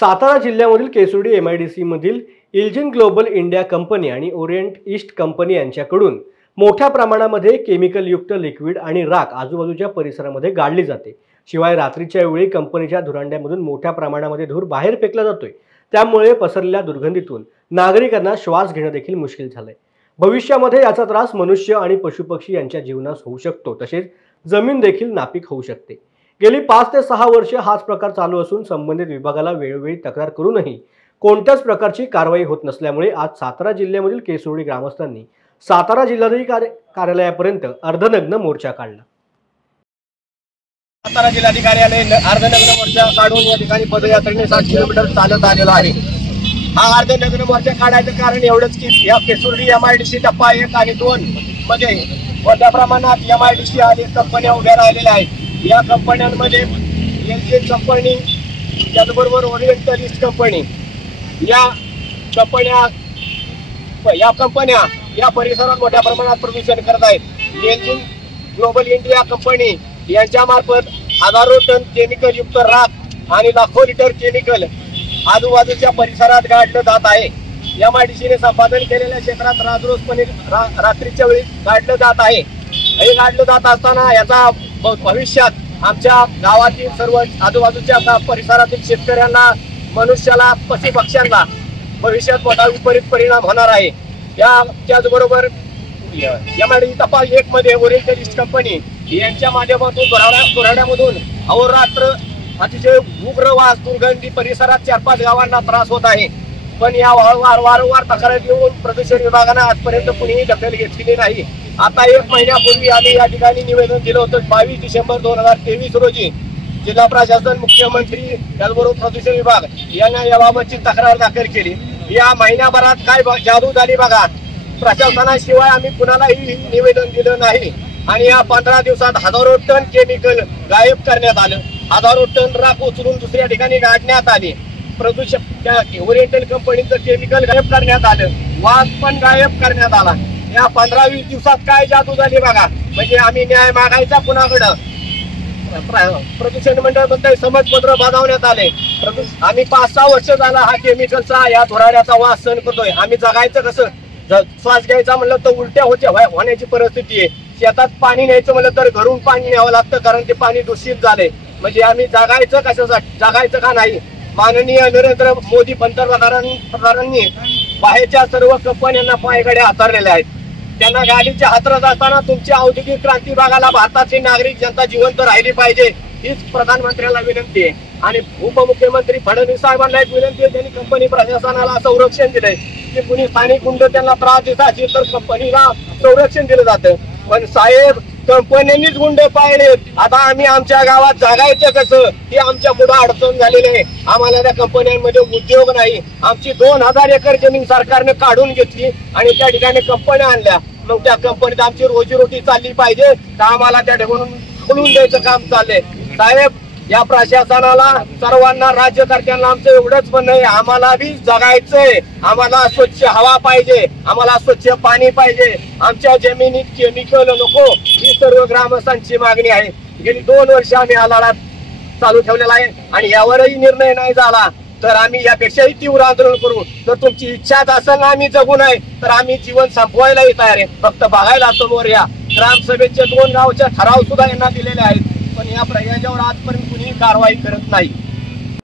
सातारा जिल्ह्यामधील केसुर्डी MIDC मधील इल्जिन global India company आणि ओरिएंट ईस्ट कंपनी यांच्याकडून मोठ्या प्रमाणामध्ये केमिकलयुक्त लिक्विड आणि राख आजूबाजूच्या परिसरामध्ये गाडली जाते। शिवाय रात्रीच्या वेळी कंपनीच्या धुरांड्यामधून मोठ्या प्रमाणामध्ये धूर बाहेर फेकला जातोय। त्यामुळे पसरलेल्या दुर्गंधीतून नागरिकांना श्वास घेणे देखील मुश्किल झाले। भविष्यामध्ये याचा त्रास मनुष्य आणि पशुपक्षी यांच्या जीवनास होऊ शकतो, तसेच जमीन देखील नापीक होऊ शकते। गेली 5 ते 6 वर्षे हाच प्रकार चालू असून संबंधित विभागाला वेळोवेळी तक्रार करूनही कोणत्याच प्रकारची कारवाई होत नसल्यामुळे आज सातारा जिल्ह्यामधील केसुर्डी ग्रामस्थांनी सातारा जिल्हाधिकारी कार्यालयापर्यंत अर्धनग्न मोर्चा काढला। सातारा जिल्हाधिकार्यालय अर्धनग्न मोर्चा काढून या ठिकाणी पदयात्रेने 60 किलोमीटर चालत आलेला आहे। हा अर्धनग्न मोर्चा काढायचं कारण एवढंच की या केसुर्डी MIDC टप्पा 1 आणि 2 मध्ये मोठ्या प्रमाणात MIDC आणि कंपन्या उभ्या राहिलेल्या आहेत। या कंपन्यांमध्ये इल्जिन कंपनी, त्याचबरोबर ओरिएंटल ईस्ट कंपनी या कंपन्या या परिसरात मोठ्या प्रमाणात प्रदूषण करत आहेत। इल्जिन ग्लोबल इंडिया कंपनी यांच्या मार्फत हजारो टन केमिकल युक्त राख आणि लाखो लिटर केमिकल आजूबाजूच्या परिसरात गाडलं जात आहे। MIDCने संपादन केलेल्या क्षेत्रात राजरोसपणे रात्रीच्या वेळी गाडलं जात आहे। हे गाडलं जात असताना याचा भविष्यात आमच्या गावातील सर्व आजूबाजूच्या परिसरातील शेतकऱ्यांना, मनुष्याला, पशुपक्ष्यांना भविष्यात मोठा विपरीत परिणाम होणार आहे। त्याचबरोबर MIDC टप्पा 1 मध्ये ओरिएंटल ईस्ट कंपनी यांच्या माध्यमातून धुराड्यामधून अहोरात्र अतिशय उग्र वास दुर्गंधी परिसरात 4-5 गावांना त्रास होत आहे। पण या वारंवार तक्रारी देऊन प्रदूषण विभागाने आजपर्यंत कुणीही दखल घेतलेली नाही। आता 1 महिन्यापूर्वी आम्ही या ठिकाणी निवेदन दिलं होतं। 22 डिसेंबर 2023 रोजी जिल्हा प्रशासन, मुख्यमंत्री, त्याचबरोबर प्रदूषण विभाग यांना याबाबतची तक्रार दाखल केली। या महिन्याभरात काय जादू झाली बघा। प्रशासनाशिवाय आम्ही कुणालाही निवेदन दिलं नाही आणि या 15 दिवसात हजारो टन केमिकल गायब करण्यात आलं। हजारो टन राख उचलून दुसऱ्या ठिकाणी गाडण्यात आली। प्रदूषण ओरिएंटल कंपनीचं केमिकल गायब करण्यात आलं, वास पण गायब करण्यात आला। या 15-20 दिवसात काय जादू झाली बघा। म्हणजे आम्ही न्याय मागायचा कुणाकडं? प्रदूषण मंडळ म्हणतंय समजपत्र बजावण्यात आले। आम्ही 5-6 वर्ष झाला हा केमिकलचा, या धुराड्याचा वास सहन करतोय। आम्ही जगायचं कसं? श्वास घ्यायचा म्हणलं तर उलट्या होण्याची परिस्थिती आहे। शेतात पाणी न्यायचं म्हणलं तर घरून पाणी न्यावं लागतं, कारण ते पाणी दूषित झाले। म्हणजे आम्ही जगायचं कशासाठी? जगायचं का नाही? माननीय नरेंद्र मोदी पंतप्रधानांनी बाहेरच्या सर्व कंपन्यांना पायगड्या हाताळलेल्या आहेत। त्यांना गाडीच्या हातरात असताना तुमची औद्योगिक क्रांती भागाला भारताची नागरिक जनता जिवंत राहिली पाहिजे, हीच प्रधानमंत्र्यांना विनंती आहे। आणि उपमुख्यमंत्री फडणवीस साहेबांना एक विनंती आहे, त्यांनी कंपनी प्रशासनाला संरक्षण दिलंय की कुणी स्थानिक गुंड त्यांना त्रास देत असेल तर कंपनीला संरक्षण दिलं जातं। पण साहेब, कंपन्यांनीच गुंड पाळले। आता आम्ही आमच्या गावात जगायचं कसं? ही आमच्या पुढे अडचण झालेली आहे। आम्हाला त्या कंपन्यांमध्ये उद्योग नाही। आमची 2000 एकर जमीन सरकारने काढून घेतली आणि त्या ठिकाणी कंपन्या आणल्या। मग त्या कंपनीत आमची रोजीरोटी चालली पाहिजे तर आम्हाला त्या ठिकाणी खोलून द्यायचं काम चाललंय। साहेब, या प्रशासनाला, सर्वांना, राज्यकर्त्यांना आमचं एवढंच म्हणणं आहे, आम्हाला बी जगायचंय। आम्हाला स्वच्छ हवा पाहिजे, आम्हाला स्वच्छ पाणी पाहिजे। आमच्या जमिनीत केमिकल नको, ही सर्व ग्रामस्थांची मागणी आहे। गेली 2 वर्ष आम्ही हा लढा चालू ठेवलेला आहे आणि यावरही निर्णय नाही झाला तर आम्ही यापेक्षाही तीव्र आंदोलन करू। तर तुमची इच्छाच असेल ना आम्ही जगू नये तर आम्ही जीवन संपवायलाही तयार आहे। फक्त बघायला समोर या। ग्रामसभेचे 2 गावच्या ठराव सुद्धा यांना दिलेले आहेत, पण याच्यावर आजपर्यंत कुणीही कारवाई करत नाही।